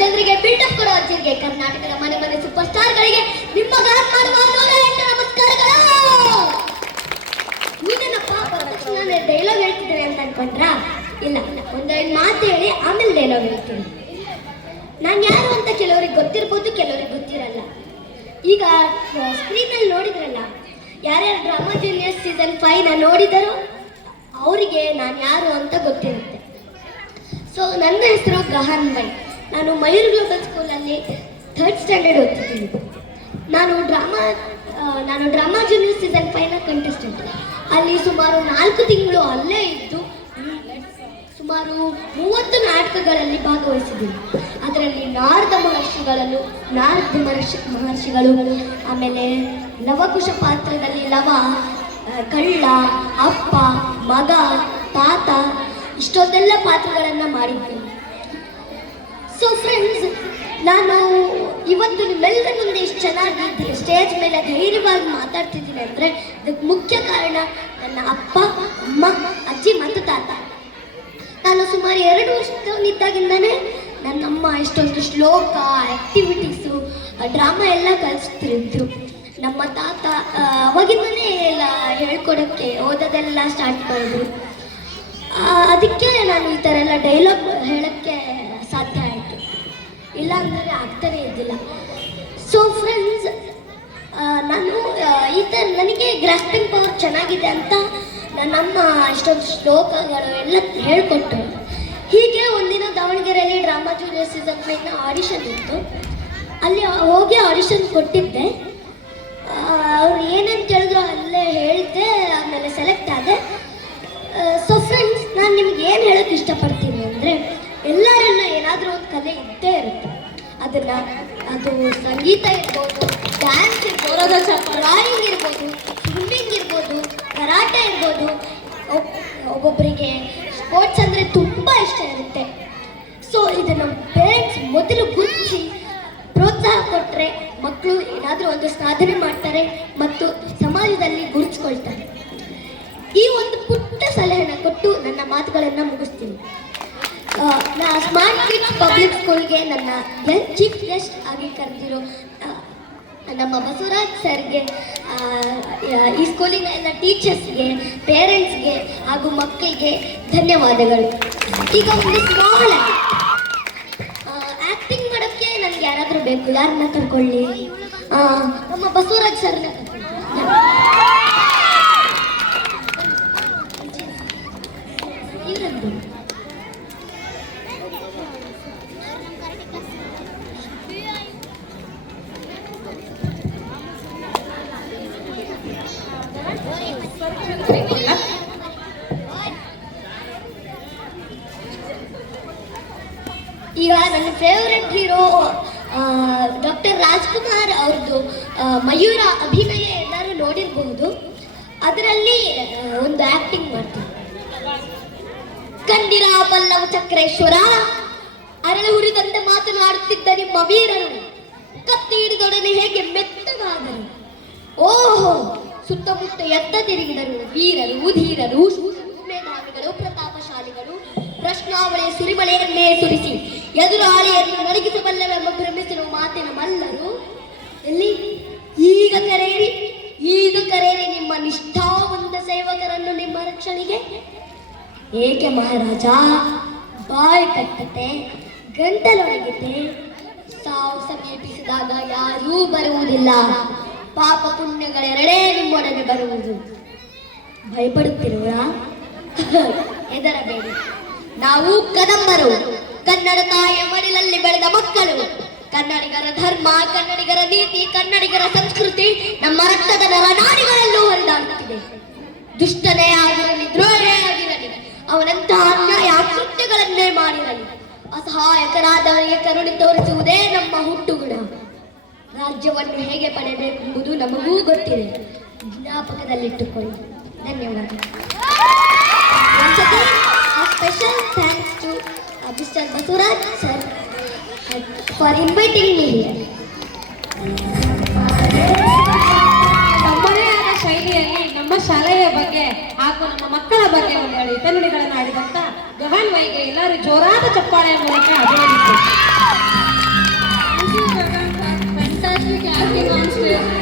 ಜನರಿಗೆ ಬಿಲ್ಡಪ್ ಕೊಡೋ ಅಜ್ಜರಿಗೆ ಕರ್ನಾಟಕದ ಮನೆ ಮನೆ ಸೂಪರ್ ಸ್ಟಾರ್ಗಳಿಗೆ ನಿಮ್ಮ ಗಾನ ಮಾಡುವ 108 ನಮಸ್ಕಾರಗಳು. ನೀವೇನಪ್ಪ ತಕ್ಷಣ ಡೈಲಾಗ್ ಹೇಳ್ತಿದ್ದಾರೆ ಅಂತ ಅನ್ಕೊಂಡ್ರಾ? ಇಲ್ಲ, ಒಂದೆರಡು ಮಾತು ಹೇಳಿ ಆಮೇಲೆ ಡೈಲಾಗ್ ಹೇಳ್ತೀನಿ. ನಾನು ಯಾರು ಅಂತ ಕೆಲವರಿಗೆ ಗೊತ್ತಿರ್ಬೋದು, ಕೆಲವರಿಗೆ ಗೊತ್ತಿರಲ್ಲ. ಈಗ ಸ್ಕ್ರೀನಲ್ಲಿ ನೋಡಿದ್ರಲ್ಲ, ಯಾರ್ಯಾರು ಡ್ರಾಮಾ ಜೂನಿಯರ್ಸ್ ಸೀಸನ್ 5 ನೋಡಿದರೋ ಅವರಿಗೆ ನಾನು ಯಾರು ಅಂತ ಗೊತ್ತಿರುತ್ತೆ. ಸೊ ನನ್ನ ಹೆಸರು ಗಹನ್ ಬೈ. ನಾನು ಮಯೂರ್ ಗ್ಲೋಬಲ್ ಸ್ಕೂಲಲ್ಲಿ 3rd ಸ್ಟ್ಯಾಂಡರ್ಡ್ ಓದ್ತಿದ್ದೀನಿ. ನಾನು ಡ್ರಾಮಾ ಜೂನಿಯರ್ ಸೀಸನ್ 5 ಕಂಟೆಸ್ಟೆಂಟ್. ಅಲ್ಲಿ ಸುಮಾರು 4 ತಿಂಗಳು ಅಲ್ಲೇ ಇದ್ದು ಸುಮಾರು 30 ನಾಟಕಗಳಲ್ಲಿ ಭಾಗವಹಿಸಿದ್ದೀನಿ. ಅದರಲ್ಲಿ ನಾರದ ಮಹರ್ಷಿಗಳು, ಆಮೇಲೆ ಲವಕುಶ ಪಾತ್ರದಲ್ಲಿ ಲವ, ಕಳ್ಳ, ಅಪ್ಪ, ಮಗ, ತಾತ, ಇಷ್ಟೊಂದೆಲ್ಲ ಪಾತ್ರಗಳನ್ನು ಮಾಡಿದ್ದೀನಿ. ಸೊ ಫ್ರೆಂಡ್ಸ್, ನಾನು ಇವತ್ತು ನಿಮ್ಮೆಲ್ಲರ ಮುಂದೆ ಇಷ್ಟು ಚೆನ್ನಾಗಿ ಸ್ಟೇಜ್ ಮೇಲೆ ಧೈರ್ಯವಾಗಿ ಮಾತಾಡ್ತಿದ್ದೀನಿ ಅಂದರೆ ಅದಕ್ಕೆ ಮುಖ್ಯ ಕಾರಣ ನನ್ನ ಅಪ್ಪ, ಅಮ್ಮ, ಅಜ್ಜಿ ಮತ್ತು ತಾತ. ನಾನು ಸುಮಾರು 2 ವರ್ಷದವನಿದ್ದಾಗಿಂದನೇ ನನ್ನಮ್ಮ ಇಷ್ಟೊಂದು ಶ್ಲೋಕ, ಆ್ಯಕ್ಟಿವಿಟೀಸು, ಡ್ರಾಮಾ ಎಲ್ಲ ಕಲಿಸ್ತಿದ್ರು. ನಮ್ಮ ತಾತ ಅವಾಗಿಂದನೇ ಎಲ್ಲ ಹೇಳ್ಕೊಡೋಕ್ಕೆ ಓದೋದೆಲ್ಲ ಸ್ಟಾರ್ಟ್ ಮಾಡಿದ್ರು. ಅದಕ್ಕೆ ನಾನು ಈ ಥರ ಎಲ್ಲ ಡೈಲಾಗ್ ಹೇಳೋಕ್ಕೆ ಸಾಧ್ಯ ಆಯಿತು, ಇಲ್ಲ ಅಂದರೆ ಆಗ್ತಾನೇ ಇದ್ದಿಲ್ಲ. ಸೊ ಫ್ರೆಂಡ್ಸ್, ನಾನು ಈ ಥರ ನನಗೆ ಗ್ರಾಸ್ಪಿಂಗ್ ಪವರ್ ಚೆನ್ನಾಗಿದೆ ಅಂತ ನನ್ನಮ್ಮ ಇಷ್ಟೊಂದು ಶ್ಲೋಕಗಳು ಎಲ್ಲ ಹೇಳ್ಕೊಟ್ರು. ಹೀಗೆ ಒಂದಿನ ದಾವಣಗೆರೆಯಲ್ಲಿ ಡ್ರಾಮಾ ಜೂನಿಯರ್ ಸೀಸನ್ 5 ಆಡಿಷನ್ ಇತ್ತು. ಅಲ್ಲಿ ಹೋಗಿ ಆಡಿಷನ್ ಕೊಟ್ಟಿದ್ದೆ. ಅವ್ರು ಏನೇನು ಕೇಳಿದ್ರು ಅಲ್ಲೇ ಹೇಳಿದ್ದೆ, ಆಮೇಲೆ ಸೆಲೆಕ್ಟ್ ಆದೆ. ಸೊ ಫ್ರೆಂಡ್ಸ್, ನಾನು ನಿಮ್ಗೆ ಏನು ಹೇಳೋಕ್ಕೆ ಇಷ್ಟಪಡ್ತೀನಿ ಅಂದರೆ, ಎಲ್ಲರನ್ನ ಏನಾದರೂ ಒಂದು ಕಲೆ ಇದ್ದೇ ಇರುತ್ತೆ. ಅದು ಸಂಗೀತ ಇರ್ಬೋದು, ಡ್ಯಾನ್ಸ್ ಇರ್ಬೋದು, ಡ್ರಾಯಿಂಗ್ ಇರ್ಬೋದು, ಸ್ವಿಮ್ಮಿಂಗ್ ಇರ್ಬೋದು, ಕರಾಟೆ ಇರ್ಬೋದು. ಒಬ್ಬೊಬ್ಬರಿಗೆ ಸ್ಪೋರ್ಟ್ಸ್ ಅಂದರೆ ತುಂಬ ಇಷ್ಟ ಇರುತ್ತೆ. ಸೊ ಇದನ್ನು ಪೇರೆಂಟ್ಸ್ ಮೊದಲು ಗುರುತಿಸಿ ಪ್ರೋತ್ಸಾಹ ಕೊಟ್ಟರೆ ಮಕ್ಕಳು ಏನಾದರೂ ಒಂದು ಸಾಧನೆ ಮಾಡ್ತಾರೆ ಮತ್ತು ಸಮಾಜದಲ್ಲಿ ಗುರುತಿಸ್ಕೊಳ್ತಾರೆ. ಈ ಒಂದು ಪುಟ್ಟ ಸಲಹೆನ ಕೊಟ್ಟು ನನ್ನ ಮಾತುಗಳನ್ನು ಮುಗಿಸ್ತೀನಿ. ಸ್ಮಾರ್ಟ್ ಕಿಡ್ಸ್ ಪಬ್ಲಿಕ್ ಸ್ಕೂಲ್ಗೆ ನನ್ನ ಚೀಫ್ ಗೆಸ್ಟ್ ಆಗಿ ಕರೆದಿರೋ ನಮ್ಮ ಬಸವರಾಜ್ ಸರ್ಗೆ, ಈ ಸ್ಕೂಲಿನ ಎಲ್ಲ ಟೀಚರ್ಸ್ಗೆ, ಪೇರೆಂಟ್ಸ್ಗೆ ಹಾಗೂ ಮಕ್ಕಳಿಗೆ ಧನ್ಯವಾದಗಳು. ಈಗ ಒಂದು ಸ್ಮಾಲ್ ಆ್ಯಕ್ಟಿಂಗ್ ಮಾಡೋಕ್ಕೆ ನನಗೆ ಯಾರಾದರೂ ಬೇಕು. ಯಾರನ್ನ ಕರ್ಕೊಳ್ಳಿ? ನಮ್ಮ ಬಸವರಾಜ್ ಸರ್ನ ಇವರದ್ದು. ಈಗ ನನ್ನ ಫೇವ್ರೆಟ್ ಹೀರೋ ಡಾಕ್ಟರ್ ರಾಜ್ಕುಮಾರ್ ಅವ್ರದ್ದು ಮಯೂರ ಅಭಿನಯ ಎಲ್ಲರೂ ನೋಡಿರಬಹುದು. ಅದರಲ್ಲಿ ಒಂದು ಆ್ಯಕ್ಟಿಂಗ್ ಮಾಡ್ತಾರೆ. ಕಂದಿರ ಪಲ್ಲವ ಚಕ್ರೇಶ್ವರ, ಅರಳು ಹುರಿದಂತೆ ಮಾತನಾಡುತ್ತಿದ್ದ ನಿಮ್ಮ ವೀರರು ಕತ್ತಿ ಹಿಡಿದೊಡನೆ ಹೇಗೆ ಮೆತ್ತಗಾದರು. ಓಹೋ, ಸುತ್ತಮುತ್ತ ಎತ್ತ ತಿರುಗಿದರು ವೀರರು, ಧೀರರು, ಮೇಧಾವಿಗಳು, ಪ್ರತಾಪಶಾಲಿಗಳು. ಪ್ರಶ್ನಾವಳಿಯ ಸುರಿಮಳೆಯನ್ನೇ ಸುರಿಸಿ ಎದುರಾಳಿಯನ್ನು ನಡಗಿಸಬಲ್ಲವೆಂಬ ಭ್ರಮಿಸಿರುವ ಮಾತಿನ ಮಲ್ಲರು ಎಲ್ಲಿ? ಈಗ ಕರೆಯಿರಿ ನಿಮ್ಮ ನಿಷ್ಠಾವಂತ ಸೇವಕರನ್ನು ನಿಮ್ಮ ರಕ್ಷಣೆಗೆ. ಏಕೆ ಮಹಾರಾಜ? ಬಾಯಿ ಕಟ್ಟತೆ, ಗಂಟಲೊಣಗಿತೆ. ಸಾವು ಸಮೀಪಿಸಿದಾಗ ಯಾರೂ ಬರುವುದಿಲ್ಲ. ಪಾಪ ಪುಣ್ಯಗಳೆರಡೇ ನಿಮ್ಮೊಡನೆ ಬರುವುದು. ಭಯಪಡುತ್ತಿರುವರಾ? ಹೆದರಬೇಡಿ, ನಾವು ಕದಂಬರು, ಕನ್ನಡ ತಾಯಿಯ ಮಡಿಲಲ್ಲಿ ಬೆಳೆದ ಮಕ್ಕಳು. ಕನ್ನಡಿಗರ ಧರ್ಮ, ಕನ್ನಡಿಗರ ನೀತಿ, ಕನ್ನಡಿಗರ ಸಂಸ್ಕೃತಿ ನಮ್ಮ ರಕ್ತದ ನರನಾಡಿಗಳಲ್ಲೂ ಹರಿದಾಡುತ್ತಿದೆ. ದುಷ್ಟನೇ ಆಗಿರಲಿ, ದ್ರೋಹೇ ಆಗಿರಲಿ, ಅವನಂತಹ ಅನ್ಯಾಯ ಕೃತ್ಯಗಳನ್ನೇ ಮಾಡಿರಲಿ, ಅಸಹಾಯಕರಾದವರಿಗೆ ಕರುಣೆ ತೋರಿಸುವುದೇ ನಮ್ಮ ಹುಟ್ಟುಗುಣ. ರಾಜ್ಯವನ್ನು ಹೇಗೆ ಪಡೆಯಬೇಕೆಂಬುದು ನಮಗೂ ಗೊತ್ತಿದೆ. ಜ್ಞಾಪಕದಲ್ಲಿಟ್ಟುಕೊಳ್ಳಿ. ಧನ್ಯವಾದ. Special thanks to Mr. Basuraj sir for inviting me here. ನಮ್ಮದೇ ಆದ ಶೈಲಿಯಲ್ಲಿ ನಮ್ಮ ಶಾಲೆಯ ಬಗ್ಗೆ ಹಾಗೂ ನಮ್ಮ ಮಕ್ಕಳ ಬಗ್ಗೆ ಒಂದೆರಡು ಹಿತನುಡಿಗಳನ್ನು ಆಡಿದಂತ ಗಹನ್ ವೈಗೆ ಎಲ್ಲರೂ ಜೋರಾದ ಚಪ್ಪಾಳೆಯ ಮೂಲಕ ಅಭಿನಂದಿಸಿ. Fantastic acting on stage.